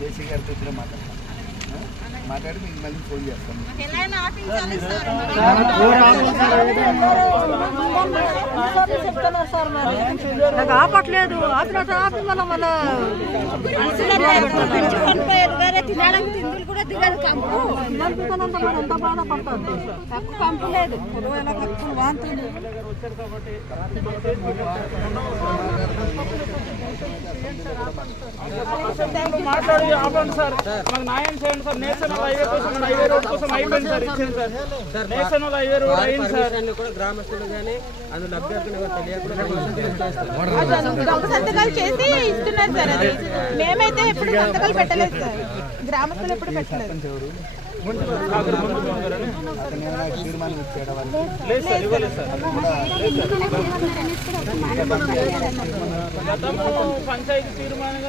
జేసీ గారితో ఇద్దరు మాట్లాడి మీకు మళ్ళీ ఫోన్ చేస్తాను. నాకు ఆపట్లేదు, ఆపిన మనం మళ్ళీ తినడానికి తిందులు కూడా దిగదు. కంపు ఎంత బాధపడుతుంది. తక్కువ కంపు లేదు, 20 తక్కువ వాంతుంది. మాట్లాడి ఆపండి సార్, మాకు న్యాయం చేయండి సార్. నేషనల్ హైవే కోసం, హైవే రోడ్ కోసం అయిపోయింది సార్, ఇచ్చింది సార్. నేషనల్ హైవే రోడ్ అయింది సార్. గ్రామస్తులు కానీ అందులో అభ్యర్థులు తెలియకుండా సంతకాలు చేసి ఇస్తున్నారు సార్. అది మేమైతే ఎప్పుడు సంతకాలు పెట్టలేదు సార్, గ్రామస్తులు ఎప్పుడు పెట్టలేదు. తీర్మానం ఇచ్చాడు లేదు సార్, ఇవ్వలేదు సార్. గతంలో పంచాయతీ తీర్మానం